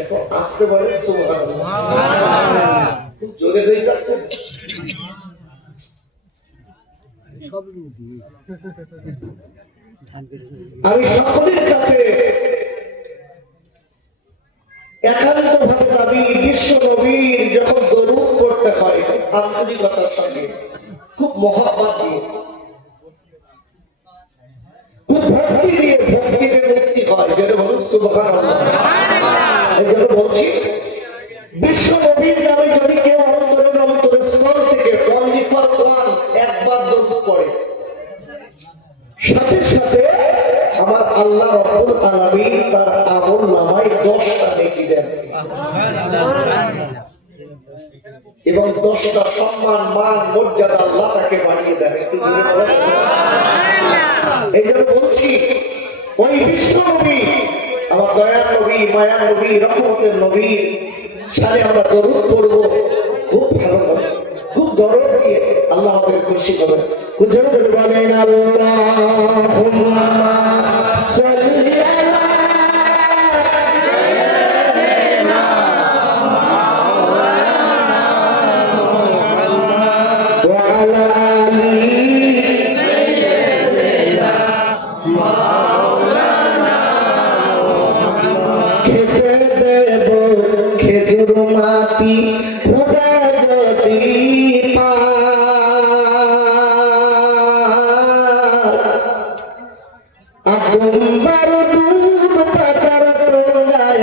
একটু আসতে পারে খুব জোরে হয়ে যাচ্ছে। আমি সকলের কাছে একান্তভাবে দাবি, বিশ্ব নবীর যখন দরুদ পড়তে হয় আন্তরিকতার সঙ্গে, খুব মহব্বত দিয়ে, খুব ভক্তি দিয়ে, ভক্তিতে মুক্তি হয়, যেটা বলুন সুবহানাল্লাহ। এই জন্য বলছি, বিশ্ব নবীর নামে যদি কেউ অন্তরস্থল থেকে একবার দরুদ পড়ে, সাথে সাথে আমার আল্লাহ রাব্বুল আলামিন তার আমল নামায় 10টা নেকি দেন এবং 10টা সম্মান, মান, মর্যাদা আল্লাহ তাকে বাড়িয়ে দেন। এই জন্য বলছি, ওই বিশ্ব নবী, আমার দয়ার নবী, মায়ার নবী, রহমতের নবী সাথে আমরা দরুদ পড়বো, খুব ভালো হবে, খুব দরদ দিয়ে আল্লাহ আমাদের খুশি করবেন। জোরে বলেন আল্লাহুম্মা সাল্লি আলা সাইয়্যিদিনা মুহাম্মাদ ওয়া আলা আলি সাইয়্যিদিনা মাওলানা মুহাম্মদ। খেতে দেব খেজুর মাটি ফুটা যদি আগুনবার দুধ পাতার তলায়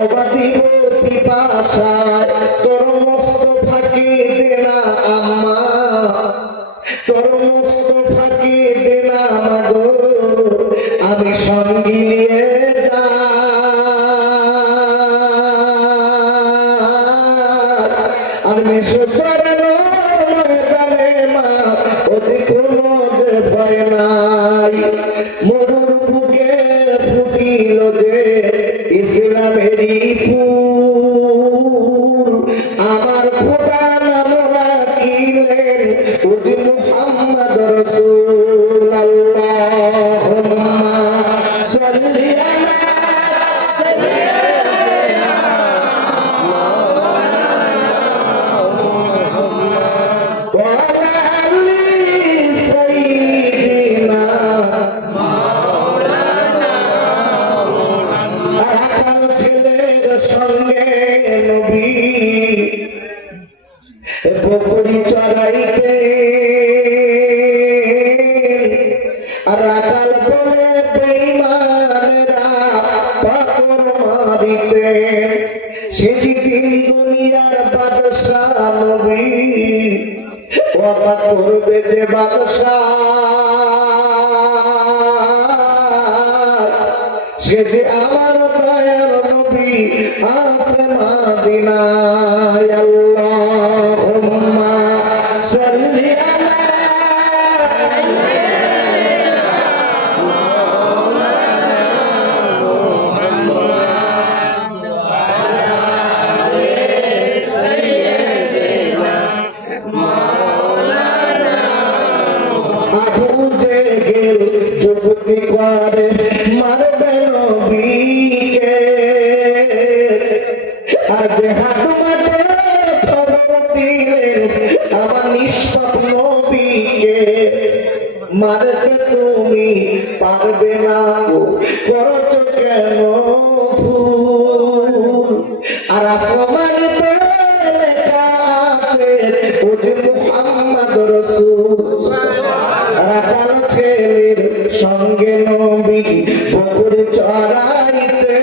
অবাধিব পিপাসায় তোর মস্ত ফাঁকি দেনা আম্মা, তোর মস্ত ফাঁকি দেনা মাগো, আমি সঙ্গী নিয়ে যাই মেশো চরণো ময়দানে মা, ওতে কোনো যে ভয় নাই। মরুর বুকে ফুটিল যে ইসলামেরই ফুল, আমার খোদা নাম রাখিলেন ওজি মুহাম্মদ রাসূল। আল্লাহুম্মা সাল্লি আলা সাইয়্যিদিনা মাওলানা ওয়া আলা আলি সাইয়্যিদিনা সঙ্গে নবী বকরি চড়াইতে, আর রাখাল বলে বেঈমানেরা পাথর মারিতে, সেদিন দুনিয়ার বাদশাহ নবী অবাক করবে যে বাদশাহ, সে যে আমার দয়ার নবী আছে মদিনায়। আল্লাহুম্মা সাল্লি আলা সাইয়্যিদিনা মাওলানা মুহাম্মদ ওয়া আলা আলি সাইয়্যিদিনা মাওলানা মুহাম্মদ। আবু জেহেল যুক্তি করে মারবে নবীকে, আর হাত মাঠে খবর দিলেন আমার নিষ্পাপ নবীকে, মারতে তুমি পারবে না করছ কেন ভুল, আর আসমানিতে লেখা আছে ওজি মুহাম্মদ রাসূল। রাখাল ছেলের সঙ্গে নবী বকরি চড়াইতে,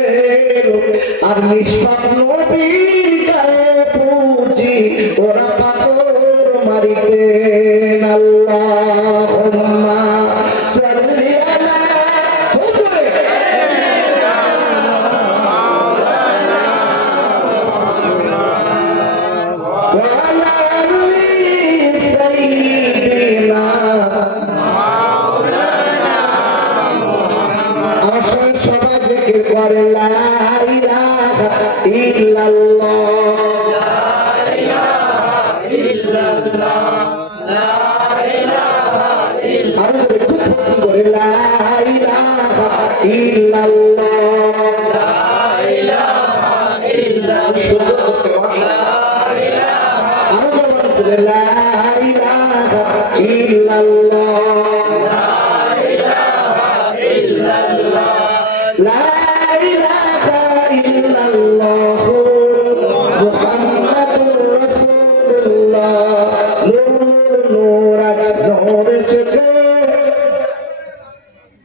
আর নিষ্পাপ নবীর গায়ে পুঁজি ওরা পাথর মারিতেন। আল্লাহুম্মা সাল্লি আলা সাইয়্যিদিনা মাওলানা ওয়া আলা আলি সাইয়্যিদিনা মাওলানা মুহাম্মদ। সবাই জিকির করে লা ইলাহা ইল্লাল্লাহ, লা ইলাহা ইল্লাল্লাহ, লা ইলাহা ইল্লাল্লাহ, লা ইলাহা ইল্লাল্লাহ, লা ইলাহা সুন্দর করছে আরো যেমন করে লা ইলাহা ইল্লাল্লাহ লা ইলাহা ইল্লাল্লাহ মুহাম্মাদুর রাসূলুল্লাহ নূর আজ নূর এসেছে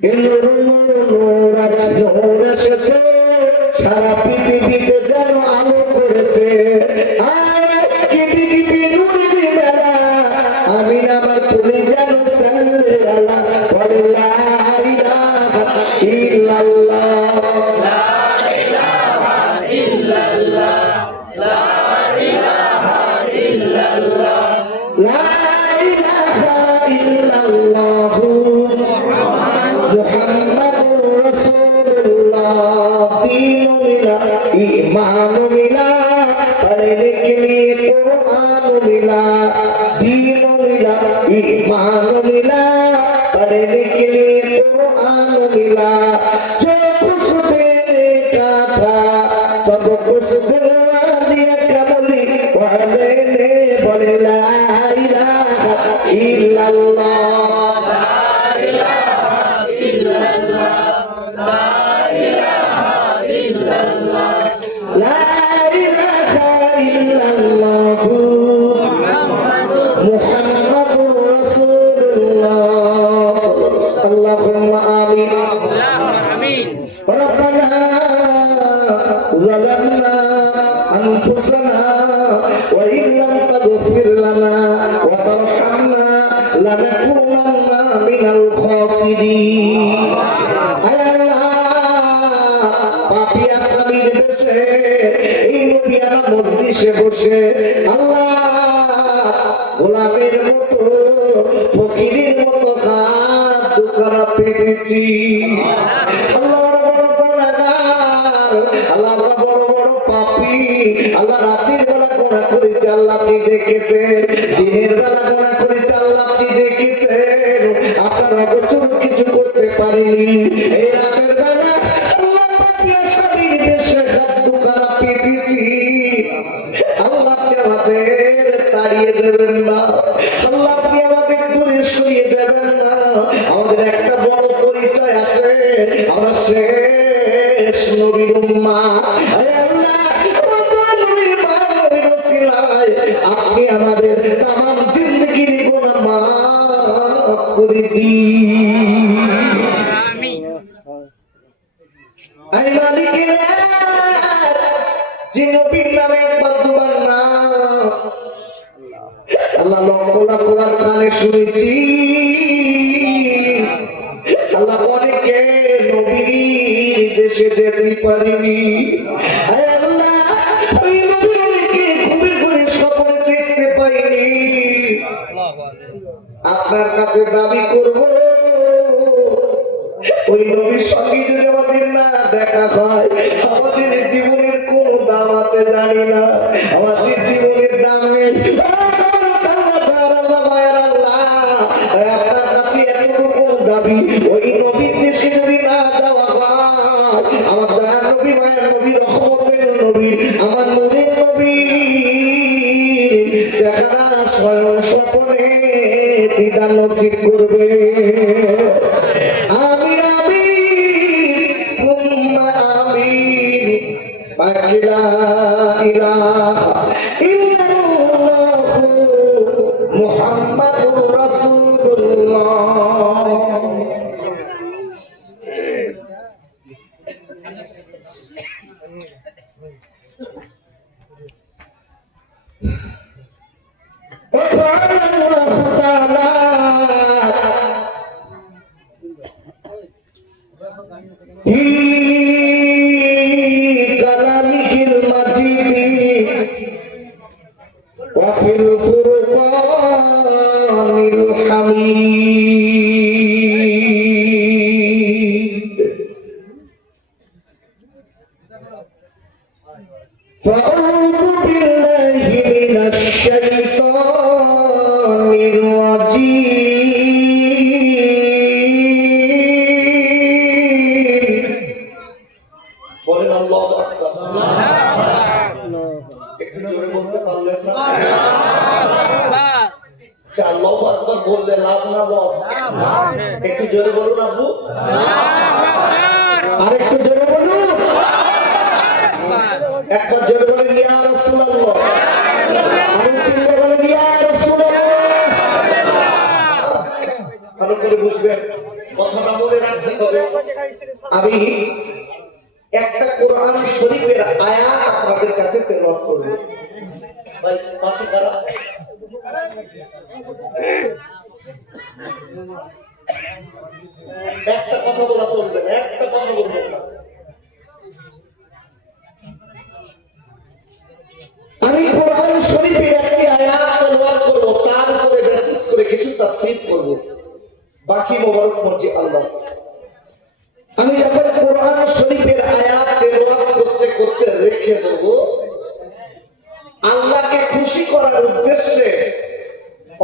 নূর আজ নূর এসেছে সারা পৃথিবীতে যেন আলো করেছে পৃথিবী নূরের মেলা আমি আমার পুরি যেন সাল্লে আলা বলে লা ইলাহা ইল্লাল্লাহ লা ইলাহা ইল্লাল্লাহ লা ইলাহা ইল্লাল্লাহ লা ইলাহা ইল্লাল্লাহ মুহাম্মাদুর রাসূলুল্লাহ দীন মিলা ईमान मिला पढ़ने के लिए कुरान मिला दीन मिला ईमान मिला पढ़ने के लिए कुरान मिला जो कुछ देने का था सब कुछ दिलवा दिया कमली वाले ने बोले ला इलाहा इल्लल्लाह ला इलाहा इल्लल्लाह ला इलाहा इल्लल्लाह لا إله إلا الله محمد رسول الله اللهم آمين ربنا ظلمنا أنفسنا وإن لم تغفر لنا وترحمنا لنكونن من الخاسرين মজলিসে বসে আল্লাহ গোলামের মতো ফকিরের মতো হাত দুখানা পেতেছি আল্লাহ বড় গুনাহগার আল্লাহ বড় বড় পাপী আল্লাহ রাতের বেলা গুনাহ করেছে আল্লাহ আপনি দেখেছেন দিনের বেলা গুনাহ করেছে আল্লাহ আপনি দেখেছেন আপনার অগোচর কিছু করতে পারিনি এই রাতের বেলা আল্লাহ পাপিয়া স্বামীর দেশে হাত দুখানা পেতেছি আল্লাহ আপনি আমাদের তাড়িয়ে দেবেন না আল্লাহ আপনি আমাদের দূরে সরিয়ে দেবেন না আমাদের একটা বড় পরিচয় আছে আমরা শেষ নবীর উম্মাহ আল্লাহ নবীর বাবার ওসিলায় আপনি আমাদের तमाम জিন্দেগির গুনাহ মাফ করে দিন আমিন আই মালিকের যে নবীর নামে একবার দুবার না আল্লাহ লক্ষ কোরআন কানে শুনেছি আল্লাহ অনেকে নবীর দেশে যেতে পারিনি আল্লাহ ওই নবীর অনেকে ঘুরে ঘুরে স্বপ্নে দেখতে পাইনি আপনার কাছে দাবি করব ওই নবীর সঙ্গে যদি আমাদের না দেখা হয় আমাদের জীবনের কোন দাম আছে জানি না আমাদের জীবনের দাম নেই আপনার কাছে এতটুকু দাবি ওই নবীর দেশে যদি না যাওয়া হয় আমার দয়ার নবী মায়ের নবী রহমতের নবী আমার নবীর নবী যারা স্বয়ং স্বপনে দিদার নসিব করবে আমিন আমিন উম্মা আমিন লা ইলাহা ইল্লাল্লাহ মুহাম্মাদুর রাসূলুল্লাহ وفي القرآن الحميد فأعوذ بالله من الشيطان الرجيم قل الله أكبر বললে লাভ না লস? একটু জোরে বলুন আব্বু, আর একটু জোরে বলুন, একবার জোরে বলেন ইয়া রাসূলুল্লাহ, আমি চিল্লে বলেন ইয়া রাসূলুল্লাহ। ভালো করে বুঝবেন, কথাটা মনে রাখতে হবে। আমি একটা কোরআন শরীফের আয়াত আপনাদের কাছে তেলাওয়াত করব। ভাই পাশে দাঁড়া, একটা কথা বলা চলবে না, একটা কথা বলবেন না। আমি কোরআন শরীফের একটি আয়াত তেলাওয়াত করব, তার উপরে বেসিস করে কিছু তাফসীর করব, বাকি মোবারক মর্জি আল্লাহ। আমি যখন কোরআন শরীফের আয়াত তেলাওয়াত করতে করতে রেখে দেব, আল্লাহকে খুশি করার উদ্দেশ্যে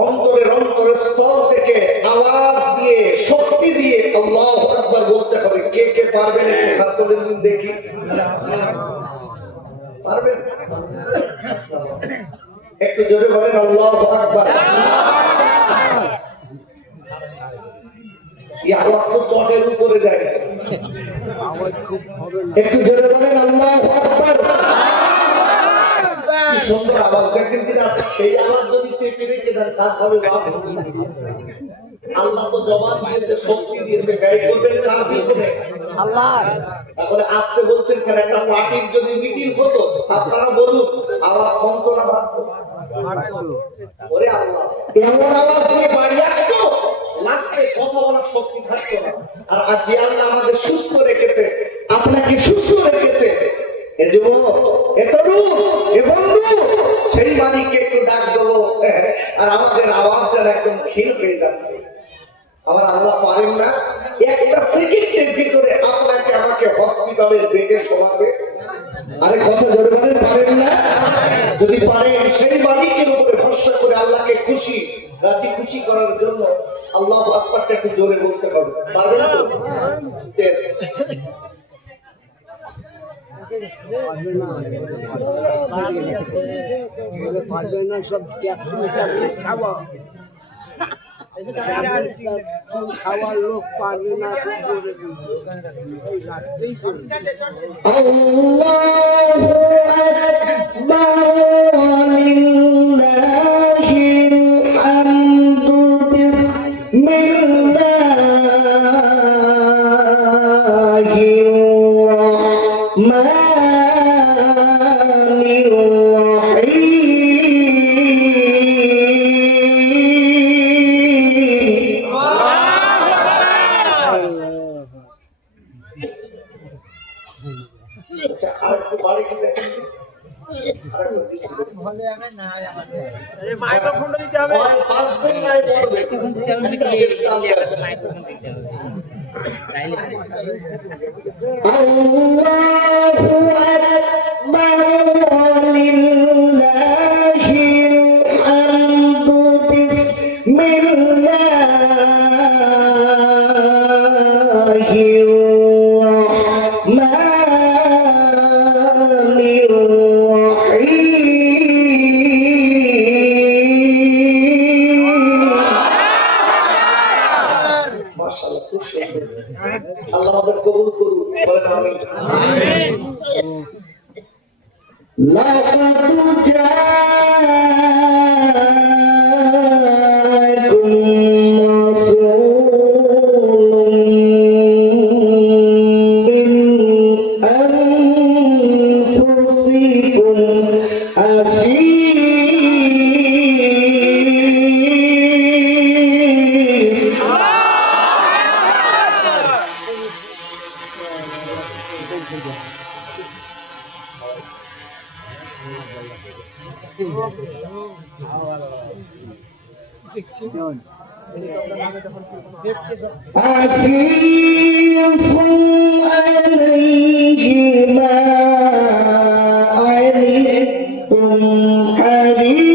অন্তরের স্থল থেকে আওয়াজ দিয়ে শক্তি দিয়ে আল্লাহু আকবার বলতে হবে। কে কে পারবেন একটু হাত তুলে দিন দেখি, পারবেন? একটু জোরে বলেন আল্লাহু আকবার। এই আওয়াজ তো চটের উপরে যায়, একটু জোরে বলেন আল্লাহু আকবার। কি সুন্দর আওয়াজ, দেখেন কিনা? সেই আওয়াজ যদি চেপে রেখে দেন তাহলে আল্লাহ তো জবান দিয়েছে, শক্তি দিয়েছে, গাইড করবেন কার পিছনে? আল্লাহ। তাহলে আজকে বলছেন কেন? একটা পার্টির যদি মিটিং হতো আপনারা বলুন আওয়াজ কমতো না বাড়তো? ওরে আল্লাহ, এমন আওয়াজ দিয়ে বাড়ি আসতো, লাস্টে কথা বলার শক্তি থাকতো না। আর আজ আল্লাহ আমাদের সুস্থ রেখেছে, আপনাকে সুস্থ রেখেছে। এ যুবক, এ তরুণ, এ বন্ধু, সেই মালিককে একটু ডাক দেবো, আর আমাদের আওয়াজ যেন একদম ক্ষীণ হয়ে যাচ্ছে। আমার আল্লাহ পারেন না একটা সেকেন্ডের ভিতরে আপনাকে আমাকে হসপিটালের বেডে শোয়াতে? আরে কথা জোরে বলেন, পারেন না? যদি পারেন সেই মালিকের উপরে ভরসা করে আল্লাহকে খুশি রাজি খুশি করার জন্য আল্লাহু আকবারটা একটু জোরে বলতে হবে, পারবেন তো? পারবে না, সব খাওয়া খাওয়ার লোক পারবে না। মাইক্রোফোনটা দিতে হবে, মাইক্রোফোন দিতে হবে। আল্লাহু আকবার, লিল্লাহিল হামদু, বিসমিল্লাহির রাহমানির আল্লাহ আমাদের কবুল করুন, বলেন আমিন। লাকাদ জাআকুম রাসূলুম মিন আনফুসিকুম আযীজ। عزيز عليه ما عنتم حريص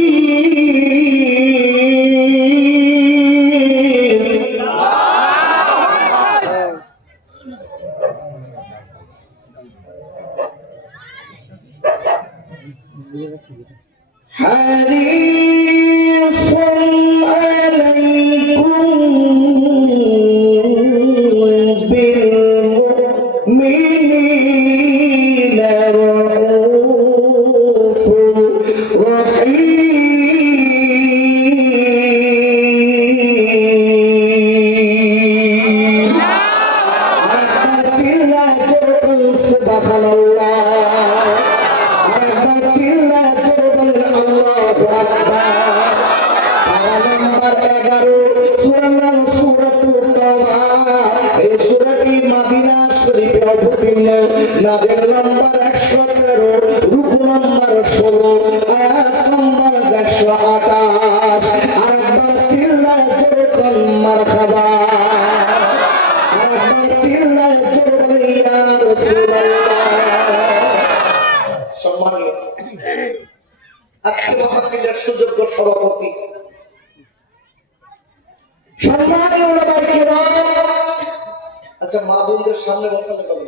عليكم সম্মানীয় আজকে মাহফিলের সুযোগ্য সভাপতি সম্মানীয় ওলামায়ে কেরাম। আচ্ছা মা বোনদের সামনে বসালে হবে